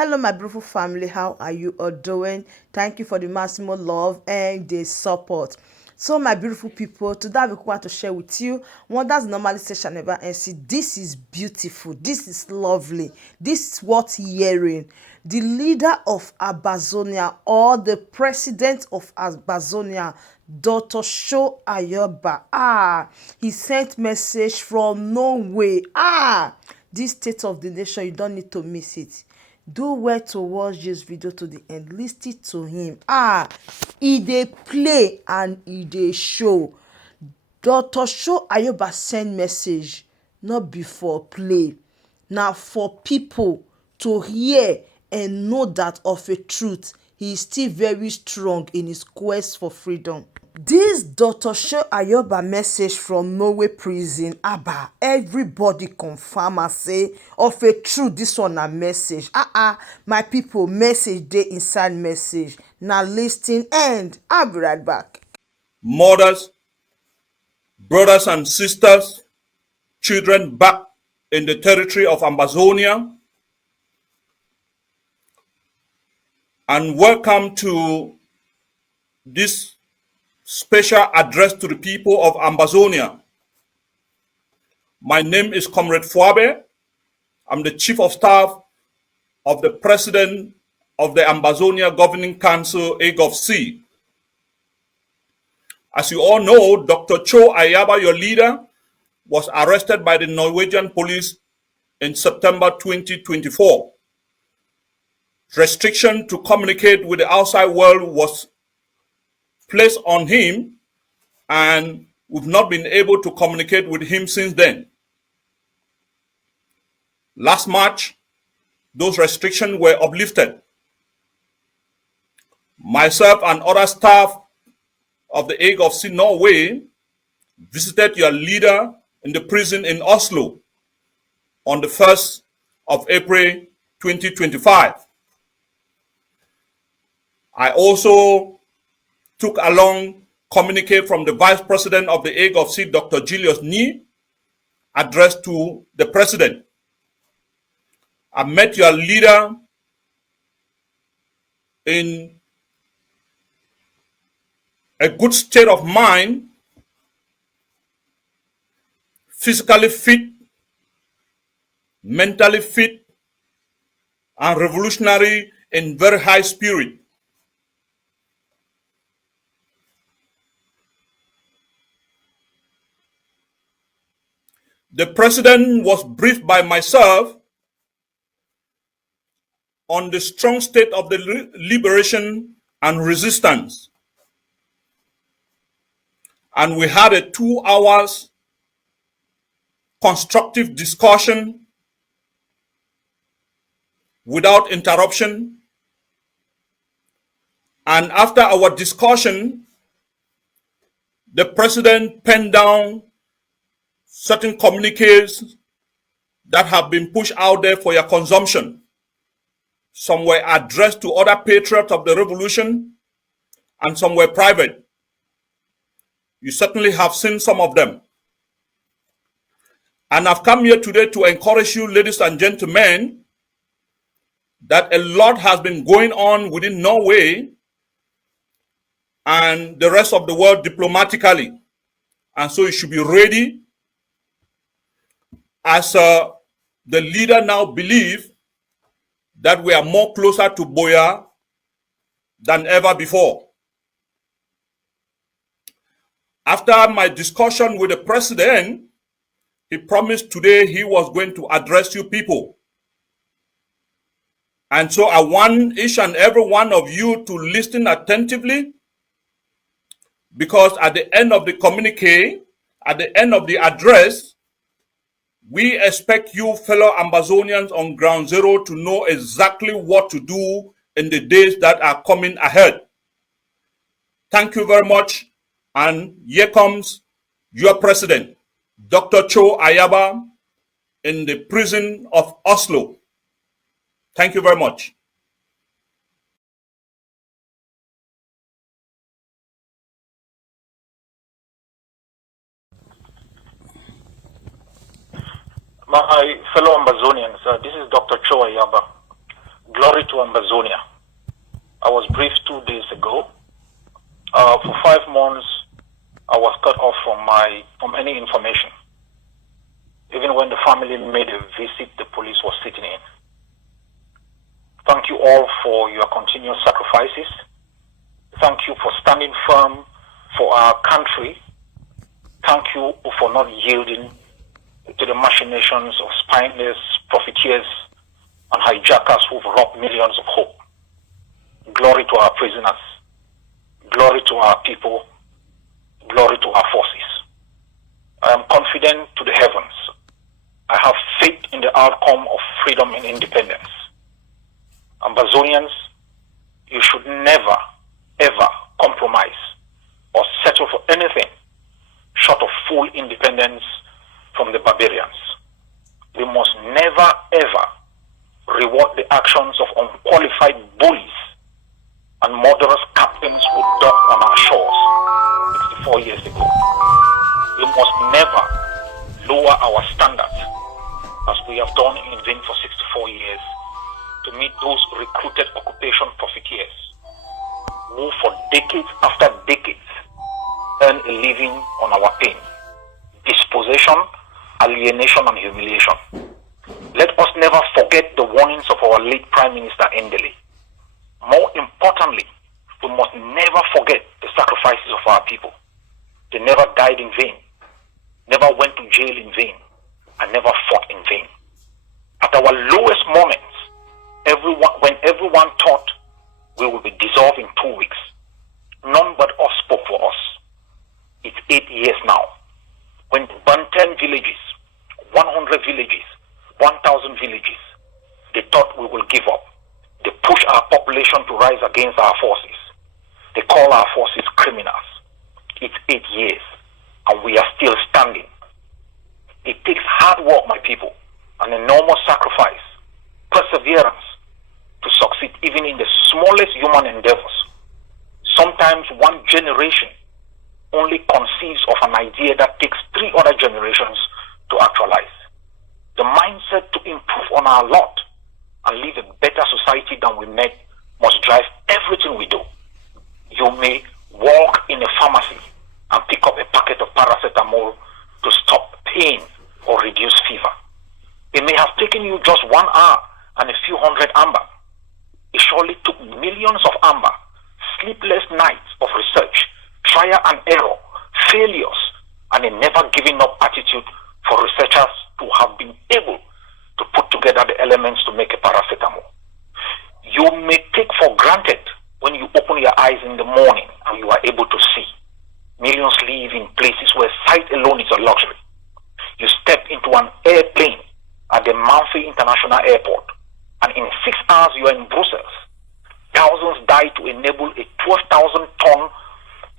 Hello, my beautiful family. How are you all doing? Thank you for the maximum love and the support. So, my beautiful people, today I want to share with you what that's normally say shall never and see. This is beautiful. This is lovely. This is what hearing. The leader of Ambsonia or the president of Ambsonia, Dr. Cho Ayaba, he sent message from Norway. This state of the nation, you don't need to miss it. Do well to watch this video to the end. Listen to him. He dey play and he dey show. Dr. Cho Ayaba send message not before play. Now for people to hear and know that of a truth, he is still very strong in his quest for freedom. This Dr. Cho Ayaba message from Norway prison, everybody confirm and say of a truth this one a message. My people, message dey inside message. Now listen and I'll be right back. Mothers, brothers and sisters, children back in the territory of Ambsonia, and welcome to this special address to the people of Ambsonia. My name is Comrade Fuabe. I'm the Chief of Staff of the President of the Ambsonia Governing Council, AGOVC. As you all know, Dr. Cho Ayaba, your leader, was arrested by the Norwegian police in September 2024. Restriction to communicate with the outside world was placed on him, and we've not been able to communicate with him since then. Last March, those restrictions were uplifted. Myself and other staff of the AGOVC Norway visited your leader in the prison in Oslo on the 1st of April 2025. I also took along communique from the Vice President of the AGOVC, Dr. Julius Nee, addressed to the President. I met your leader in a good state of mind, physically fit, mentally fit, and revolutionary in very high spirit. The President was briefed by myself on the strong state of the liberation and resistance. And we had a 2 hours constructive discussion without interruption. And after our discussion, the President penned down certain communiques that have been pushed out there for your consumption. Some were addressed to other patriots of the revolution, and some were private. You certainly have seen some of them. And I've come here today to encourage you, ladies and gentlemen, that a lot has been going on within Norway and the rest of the world diplomatically. And so you should be ready, as the leader now believes that we are more closer to Boya than ever before. After my discussion with the President, he promised today he was going to address you people. And so I want each and every one of you to listen attentively, because at the end of the communique, at the end of the address, we expect you fellow Ambazonians on ground zero to know exactly what to do in the days that are coming ahead. Thank you very much. And here comes your President, Dr. Cho Ayaba, in the prison of Oslo. Thank you very much. My fellow Ambazonians, this is Dr. Cho Ayaba. Glory to Ambsonia. I was briefed 2 days ago. For 5 months, I was cut off from any information. Even when the family made a visit, the police was sitting in. Thank you all for your continuous sacrifices. Thank you for standing firm for our country. Thank you for not yielding to the machinations of spineless profiteers and hijackers who've robbed millions of hope. Glory to our prisoners. Glory to our people. Glory to our forces. I am confident to the heavens. I have faith in the outcome of freedom and independence. Ambazonians, you should never, ever compromise or settle for anything short of full independence from the barbarians. We must never, ever reward the actions of unqualified bullies and murderous captains who docked on our shores 64 years ago. We must never lower our standards as we have done in vain for 64 years to meet those recruited occupation profiteers who for decades after decades earn a living on our pain, dispossession, alienation and humiliation. Let us never forget the warnings of our late Prime Minister Endele. More importantly, we must never forget the sacrifices of our people. They never died in vain, never went to jail in vain, and never fought in vain. At our lowest moments, when everyone thought we would be dissolved in 2 weeks, none but us spoke for us. It's 8 years now. When they burned 10 villages, 100 villages, 1,000 villages, they thought we will give up. They push our population to rise against our forces. They call our forces criminals. It's 8 years, and we are still standing. It takes hard work, my people, an enormous sacrifice, perseverance, to succeed even in the smallest human endeavors. Sometimes one generation only conceives of an idea that takes 3 other generations to actualize. The mindset to improve on our lot and live a better society than we met must drive everything we do. You may walk in a pharmacy and pick up a packet of paracetamol to stop pain or reduce fever. It may have taken you just 1 hour and a few hundred amber. It surely took millions of amber, sleepless nights of research, trial and error, failures, and a never giving up attitude for researchers to have been able to put together the elements to make a paracetamol. You may take for granted when you open your eyes in the morning and you are able to see. Millions live in places where sight alone is a luxury. You step into an airplane at the Manfi International Airport, and in 6 hours you are in Brussels. Thousands died to enable a 12,000-ton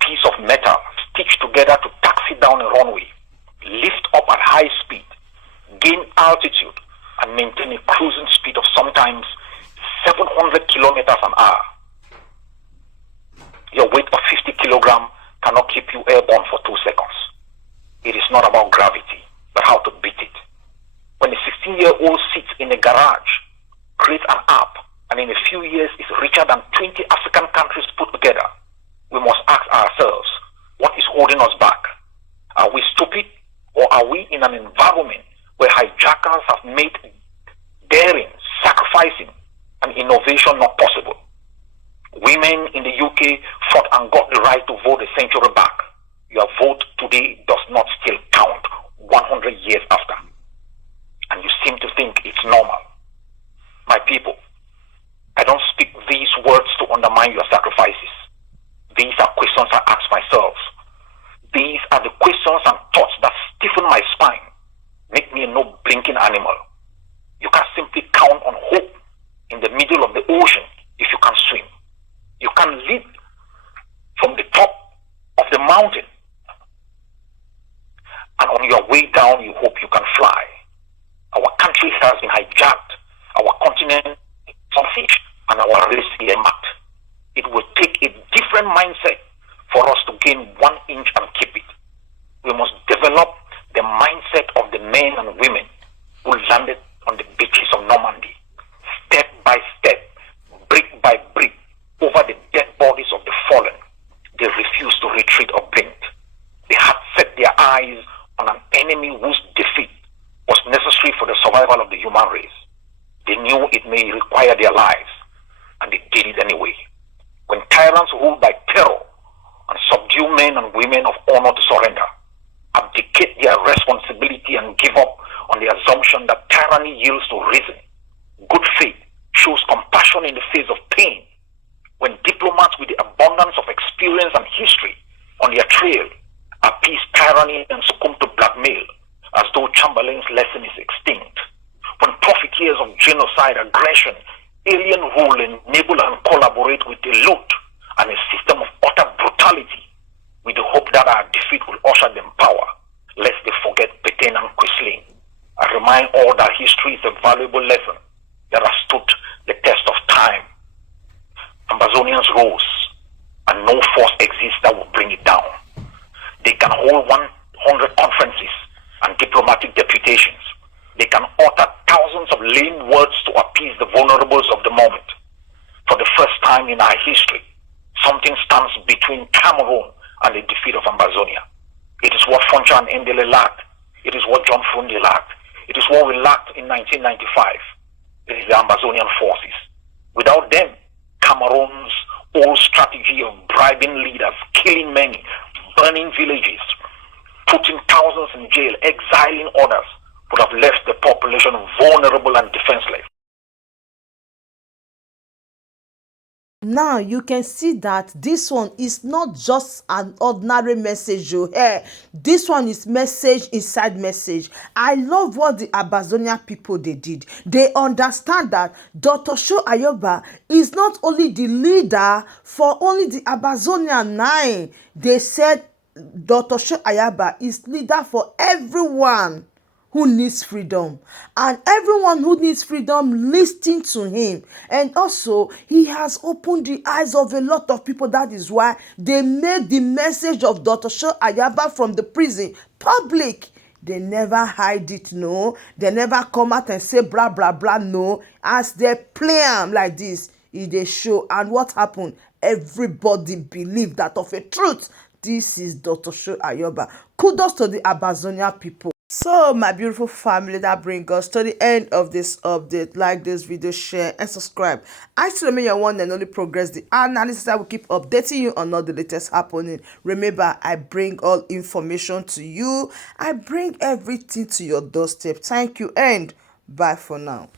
piece of metal stitched together to taxi down a runway, lift up at high speed, gain altitude, and maintain a cruising speed of sometimes 700 kilometers an hour. Your weight of 50 kilograms cannot keep you airborne for 2 seconds. It is not about gravity, but how to beat it. When a 16-year-old sits in a garage, creates an app, and in a few years is richer than 20 African countries put together, we must ask ourselves, what is holding us back? Are we stupid, or are we in an environment where hijackers have made daring, sacrificing, and innovation not possible? Women in the UK fought and got the right to vote a century back. Your vote today does not still count 100 years after. And you seem to think it's normal. My people, I don't speak these words to undermine your sacrifices. These are questions I ask myself. These are the questions and thoughts that stiffen my spine, make me a no-blinking animal. You can simply count on hope in the middle of the ocean if you can swim. You can leap from the top of the mountain, and on your way down you hope you can fly. Our country has been hijacked, our continent is unfit, and our race is marked. It will take a different mindset for us to gain 1 inch and keep it. We must develop the mindset of the men and women who landed on the beaches of Normandy, step by step, require their lives, and they did it anyway. When tyrants rule by terror and subdue men and women of honor to surrender, abdicate their responsibility and give up on the assumption that tyranny yields to reason, good faith shows compassion in the face of pain. When diplomats with the abundance of experience and history on their trail appease tyranny and succumb to blackmail as though Chamberlain's lesson is extinct. When profiteers of genocide, aggression, alien rule enable and collaborate with the loot and a system of utter brutality with the hope that our defeat will usher them power, lest they forget Petain and Quisling. I remind all that history is a valuable lesson that has stood the test of time. Ambazonians rose, and no force exists that will bring it down. They can hold 100 conferences and diplomatic deputations. They can utter thousands of lame words to appease the vulnerables of the moment. For the first time in our history, something stands between Cameroon and the defeat of Ambazzonia. It is what Foncha and Ndele lacked. It is what John Fundi lacked. It is what we lacked in 1995. It is the Ambazonian forces. Without them, Cameroon's old strategy of bribing leaders, killing many, burning villages, putting thousands in jail, exiling others, would have left the population vulnerable and defenseless. Now you can see that this one is not just an ordinary message. This one is message inside message. I love what the Ambazonia people they did. They understand that Dr. Cho Ayaba is not only the leader for only the Ambazonia 9. They said Dr. Cho Ayaba is leader for everyone who needs freedom, and everyone who needs freedom listen to him. And also he has opened the eyes of a lot of people. That is why they made the message of Dr. Cho Ayaba from the prison public. They never hide it, no. They never come out and say blah blah blah, no. As they play am like this, they show. And what happened? Everybody believed that of a truth, this is Dr. Cho Ayaba. Kudos to the Ambazonia people. So my beautiful family, that brings us to the end of this update. Like this video, share and subscribe. I still remain your one and only Progress the analysis. I will keep updating you on all the latest happening. Remember, I bring all information to you. I bring everything to your doorstep. Thank you and bye for now.